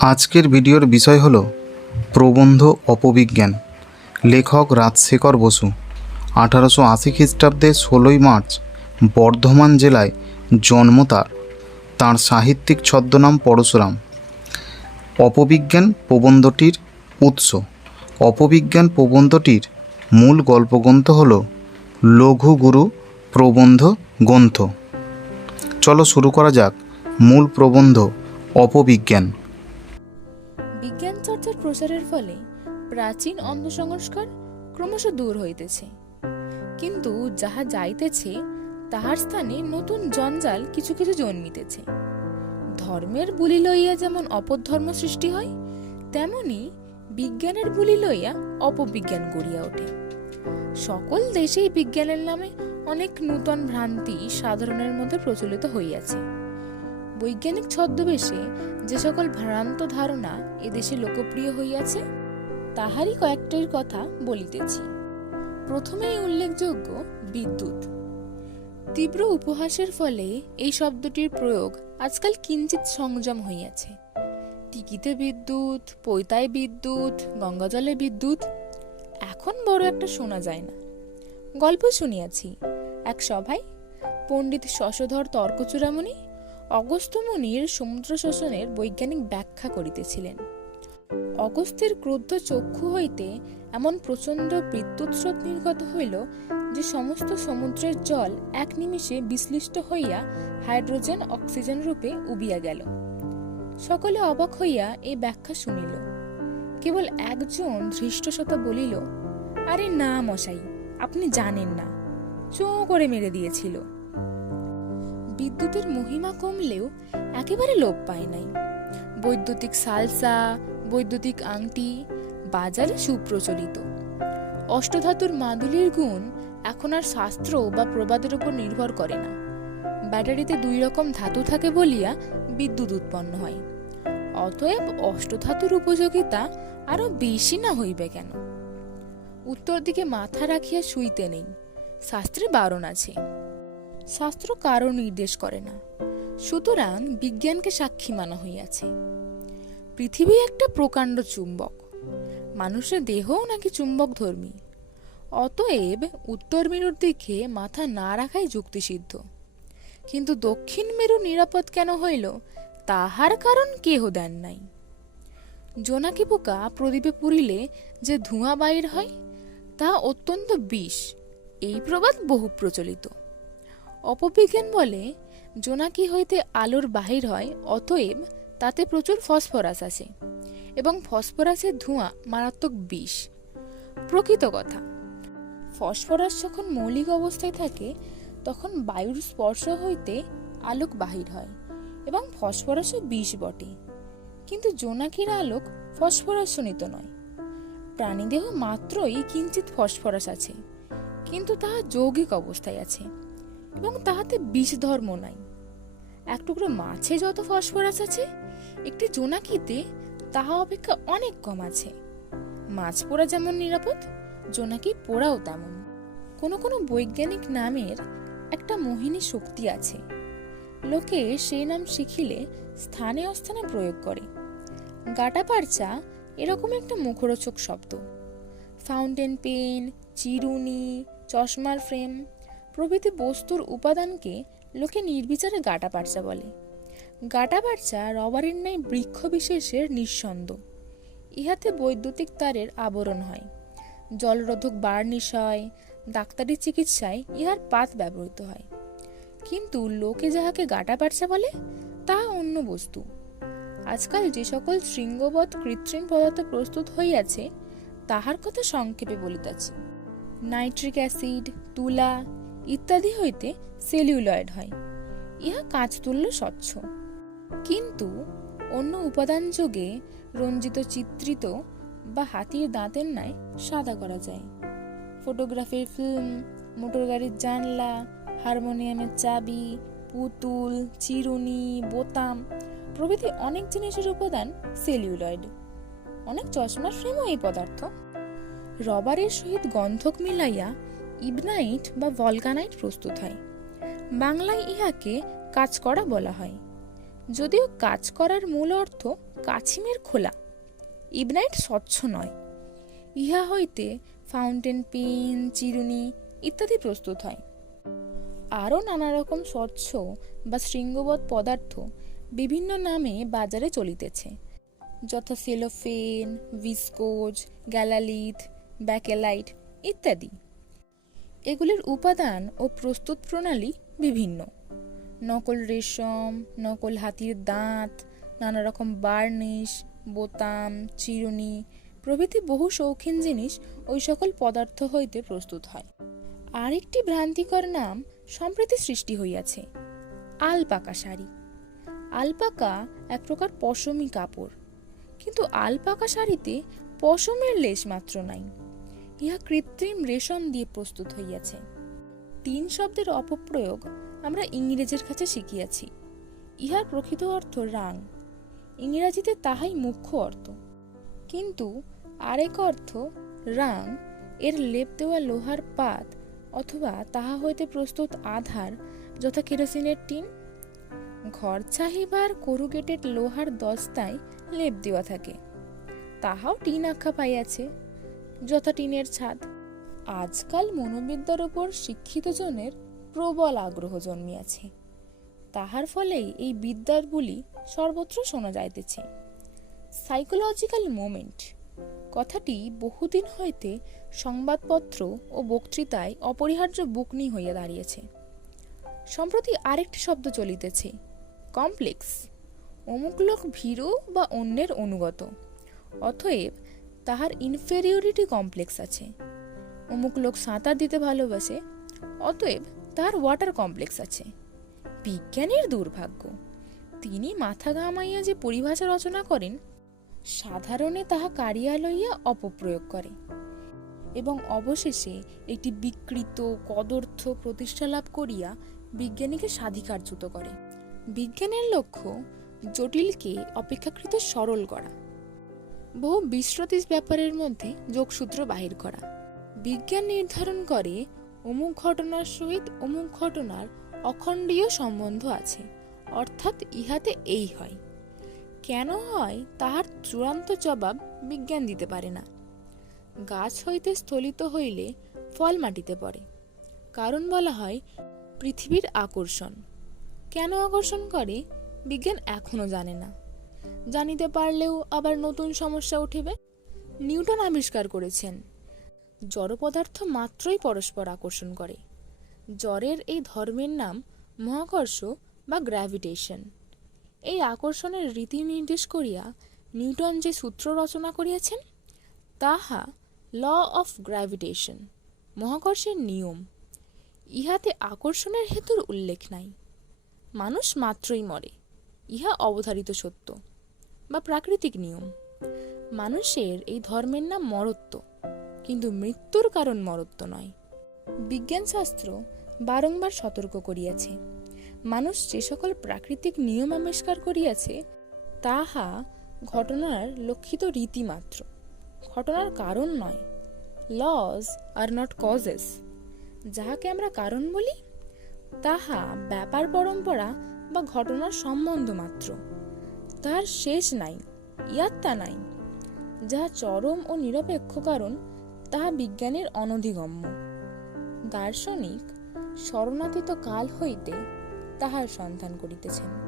আজকের ভিডিওর বিষয় হলো প্রবন্ধ অপবিজ্ঞান। লেখক রাজশেখর বসু, আঠারোশো আশি খ্রিস্টাব্দে ষোলোই মার্চ, বর্ধমান জেলায় জন্ম তার। তাঁর সাহিত্যিক ছদ্মনাম পরশুরাম। অপবিজ্ঞান প্রবন্ধটির উৎস। অপবিজ্ঞান প্রবন্ধটির মূল গল্পগ্রন্থ হল লঘু গুরু প্রবন্ধ গ্রন্থ। চলো শুরু করা যাক মূল প্রবন্ধ অপবিজ্ঞান। প্রসারের ফলে প্রাচীন অন্ধসংস্কার ক্রমশ দূর হইতেছে। কিন্তু যাহা যাইতেছে, তাহার স্থানে নতুন জঞ্জাল কিছু কিছু জন্মিতেছে। ধর্মের বুলি লইয়া যেমন অপধর্ম সৃষ্টি হয়, তেমনি বিজ্ঞানের বুলি লইয়া অপবিজ্ঞান গড়িয়া ওঠে। সকল দেশেই বিজ্ঞানের নামে অনেক নূতন ভ্রান্তি সাধারণের মধ্যে প্রচলিত হইয়াছে। বৈজ্ঞানিক ছদ্মবেশে যে সকল ভ্রান্ত ধারণা এদেশে লোকপ্রিয় হইয়াছে, তাহারই কয়েকটির কথা বলিতেছি। প্রথমেই উল্লেখযোগ্য বিদ্যুৎ। তীব্র উপহাসের ফলে এই শব্দটির প্রয়োগ আজকাল কিঞ্চিত সংযম হইয়াছে। টিকিতে বিদ্যুৎ, পৈতায় বিদ্যুৎ, গঙ্গাজলে বিদ্যুৎ, এখন বড় একটা শোনা যায় না। গল্প শুনিয়াছি। এক সভায় পণ্ডিত শশধর তর্কচূড়ামণি অগস্ত্যমুনির সমুদ্র শোষণের বৈজ্ঞানিক ব্যাখ্যা করিতেছিলেন। অগস্ত্যের ক্রুদ্ধ চক্ষু হইতে এমন প্রচণ্ড বিদ্যুৎ স্রোত নির্গত হইল যে সমস্ত সমুদ্রের জল এক নিমিষে বিশ্লিষ্ট হইয়া হাইড্রোজেন অক্সিজেন রূপে উবিয়া গেল। সকলে অবাক হইয়া এই ব্যাখ্যা শুনিল। কেবল একজন ধৃষ্টশতা বলিল, আরে না মশাই, আপনি জানেন না। চো করে মেরে দিয়েছিল। বিদ্যুতের মহিমা কমলেও একেবারে লোপ পায় নাই। বৈদ্যুতিক সালসা, বৈদ্যুতিক আংটি বাজারে সুপ্রচলিত। অষ্টধাতুর মাদুলির গুণ এখন আর শাস্ত্র বা প্রবাদের উপর নির্ভর করে না। ব্যাটারিতে দুই রকম ধাতু থাকে বলিয়া বিদ্যুৎ উৎপন্ন হয়। অতএব অষ্টধাতুর উপযোগিতা আরও বেশি না হইবে কেন? উত্তর দিকে মাথা রাখিয়া শুইতে নেই। শাস্ত্রে বারণ আছে। শাস্ত্র কারও নির্দেশ করে না। সুতরাং বিজ্ঞানকে সাক্ষী মানা হইয়াছে। পৃথিবী একটা প্রকাণ্ড চুম্বক। মানুষের দেহও নাকি চুম্বক ধর্মী অতএব উত্তর মেরুর দিকে মাথা না রাখাই যুক্তিসিদ্ধ। কিন্তু দক্ষিণ মেরু নিরাপদ কেন হইল, তাহার কারণ কেহ দেন নাই। জোনাকি পোকা প্রদীপে পুরিলে যে ধোঁয়া বাইর হয়, তা অত্যন্ত বিষ। এই প্রবাদ বহু প্রচলিত। অপবিজ্ঞান বলে, জোনাকি হইতে আলোর বাহির হয়, অতএব তাতে প্রচুর ফসফরাস আছে এবং ফসফরাসের ধোঁয়া মারাত্মক বিষ। প্রকৃত কথা, ফসফরাস যখন মৌলিক অবস্থায় থাকে, তখন বায়ুর স্পর্শ হইতে আলোক বাহির হয় এবং ফসফরাসও বিষ বটে। কিন্তু জোনাকির আলোক ফসফরাসজনিত নয়। প্রাণীদেহ মাত্রই কিঞ্চিত ফসফরাস আছে, কিন্তু তাহা যৌগিক অবস্থায় আছে। এবং তাহাতে বিষ ধর্ম নাই। এক টুকরো মাছে যত ফসফরাস আছে, একটি জোনাকিতে তাহা অপেক্ষা অনেক কম আছে। মাছ পোড়া যেমন নিরাপদ, জোনাকি পোড়াও তেমন। কোনো কোনো বৈজ্ঞানিক নামের একটা মোহিনী শক্তি আছে। লোকে সেই নাম শিখিলে স্থানে অস্থানে প্রয়োগ করে। গাটাপারচা এরকম একটা মুখরোচক শব্দ। ফাউন্টেন পেন, চিরুনি, চশমার ফ্রেম। প্রভৃতি বস্তুর উপাদানকে লোকে নির্বিচারে গাটাপারচা বলে। গাটাপারচা রবারের ন্যায় বৃক্ষ বিশেষের নিঃসন্দ। ইহাতে বৈদ্যুতিক তারের আবরণ হয়। জলরোধক বার্নিশ হয়, ডাক্তারি চিকিৎসায় ইহার পাত ব্যবহৃত হয়। কিন্তু লোকে যাহাকে গাটাপারচা বলে, তাহা অন্য বস্তু। আজকাল যে সকল শৃঙ্গবৎ কৃত্রিম পদার্থ প্রস্তুত হইয়াছে, তাহার কথা সংক্ষেপে বলিতেছি। নাইট্রিক অ্যাসিড, তুলা ইত্যাদি হইতে সেলিউলয়েড হয়। ইহা কাঁচ তুল্য স্বচ্ছ। কিন্তু অন্য উপাদান যোগে রঞ্জিত চিত্রিত বা হাতির দাঁতের ন্যায় সাদা করা যায়। ফটোগ্রাফির ফিল্ম, মোটর গাড়ির জানলা, হারমোনিয়ামের চাবি, পুতুল, চিরুনি, বোতাম প্রভৃতি অনেক জিনিসের উপাদান সেলিউলয়েড অনেক চশমার ফ্রেমও এই পদার্থ। রবারের সহিত গন্ধক মিলাইয়া ইবনাইট বা ভলকানাইট প্রস্তুত হয়। বাংলায় ইহাকে কাজ করা বলা হয়। যদিও কাজ করার মূল অর্থ কাছিমের খোলা। ইবনাইট স্বচ্ছ নয়। ইহা হইতে ফাউন্টেন, পেন, চিরুনি ইত্যাদি প্রস্তুত হয়। আরও নানা রকম স্বচ্ছ বা শৃঙ্গবৎ পদার্থ বিভিন্ন নামে বাজারে চলিতেছে, যথা সেলোফেন, ভিসকোজ, গ্যালালিথ, ব্যাকেলাইট ইত্যাদি। এগুলির উপাদান ও প্রস্তুত প্রণালী বিভিন্ন। নকল রেশম, নকল হাতির দাঁত নানা রকম বার্নিশ, বোতাম, চিরুনি প্রভৃতি বহু শৌখিন জিনিস ওই সকল পদার্থ হইতে প্রস্তুত হয়। আরেকটি ভ্রান্তিকর নাম সম্প্রতি সৃষ্টি হইয়াছে, আলপাকা শাড়ি। আলপাকা এক প্রকার পশমি কাপড়, কিন্তু আলপাকা শাড়িতে পশমের লেশ মাত্র নাই। ইহা কৃত্রিম রেশম দিয়ে প্রস্তুত হইয়াছে। তিন শব্দের অপপ্রয়োগ আমরা ইংরেজের কাছে শিখিয়াছি। ইহার প্রকৃত অর্থ রাং। ইংরাজিতে তাহাই মুখ্য অর্থ। কিন্তু আরেক অর্থ রাং, এর লেপ দেওয়া লোহার পাত অথবা তাহা হইতে প্রস্তুত আধার যথা কেরোসিনের টিন, ঘর চাহিবার করুগেটেড লোহার দস্তায় লেপ দেওয়া থাকে। তাহাও টিন আখ্যা পাইয়াছে। যথা টিনের ছাদ। আজকাল মনোবিদ্যার উপর শিক্ষিত জনের প্রবল আগ্রহ জন্মিয়াছে। তাহার ফলেই এই বিদ্যার বুলি সর্বত্র শোনা যাইতেছে। Psychological moment. কথাটি বহুদিন হইতে সংবাদপত্র ও বক্তৃতায় অপরিহার্য বুকনি হইয়া দাঁড়িয়েছে। সম্প্রতি আরেকটি শব্দ চলিতেছে, কমপ্লেক্স। অমুক লোক ভীরু বা অন্যের অনুগত। অতএব তাহার ইনফেরিয়রিটি কমপ্লেক্স আছে। অমুক লোক সাঁতার দিতে ভালোবাসে, অতএব তার ওয়াটার কমপ্লেক্স আছে। বিজ্ঞানীর দুর্ভাগ্য, তিনি মাথা ঘামাইয়া যে পরিভাষা রচনা করেন, সাধারণে তাহা কারিয়া লইয়া অপপ্রয়োগ করে এবং অবশেষে একটি বিকৃত, কদর্থ প্রতিষ্ঠা লাভ করিয়া বিজ্ঞানীকে স্বাধিকারচ্যুত করে। বিজ্ঞানের লক্ষ্য জটিলকে অপেক্ষাকৃত সরল করা। বহু বিশ্রতিস ব্যাপারের মধ্যে যোগসূত্র বাহির করা। বিজ্ঞান নির্ধারণ করে অমুক ঘটনার সহিত অমুক ঘটনার অখণ্ডীয় সম্বন্ধ আছে, অর্থাৎ ইহাতে এই হয়। কেন হয় তাহার চূড়ান্ত জবাব বিজ্ঞান দিতে পারে না। গাছ হইতে স্থলিত হইলে ফল মাটিতে পড়ে। কারণ বলা হয় পৃথিবীর আকর্ষণ। কেন আকর্ষণ করে বিজ্ঞান এখনও জানে না। জানিতে পারলেও আবার নতুন সমস্যা উঠিবে? নিউটন আবিষ্কার করেছেন। জড় পদার্থ মাত্রই পরস্পর আকর্ষণ করে। জ্বরের এই ধর্মের নাম মহাকর্ষ বা গ্র্যাভিটেশন। এই আকর্ষণের রীতি নির্দেশ করিয়া নিউটন যে সূত্র রচনা করিয়াছেন, তাহা ল অফ গ্র্যাভিটেশন, মহাকর্ষের নিয়ম। ইহাতে আকর্ষণের হেতুর উল্লেখ নাই। মানুষ মাত্রই মরে, ইহা অবধারিত সত্য। বা প্রাকৃতিক নিয়ম। মানুষের এই ধর্মের নাম মরত্ব, কিন্তু মৃত্যুর কারণ মরত্ব নয়। বিজ্ঞানশাস্ত্র বারংবার সতর্ক করিয়াছে। মানুষ যে সকল প্রাকৃতিক নিয়ম আবিষ্কার করিয়াছে, তাহা ঘটনার লক্ষিত রীতি মাত্র ঘটনার কারণ নয় লজ আর নট কজেস যাহাকে আমরা কারণ বলি, তাহা ব্যাপার পরম্পরা বা ঘটনার সম্বন্ধ মাত্র। তার শেষ নাই, ইয়াত্তা নাই। যাহা চরম ও নিরপেক্ষ কারণ, তাহা বিজ্ঞানের অনধিগম্য। দার্শনিক শরণাতীত কাল হইতে তাহার সন্ধান করিতেছেন।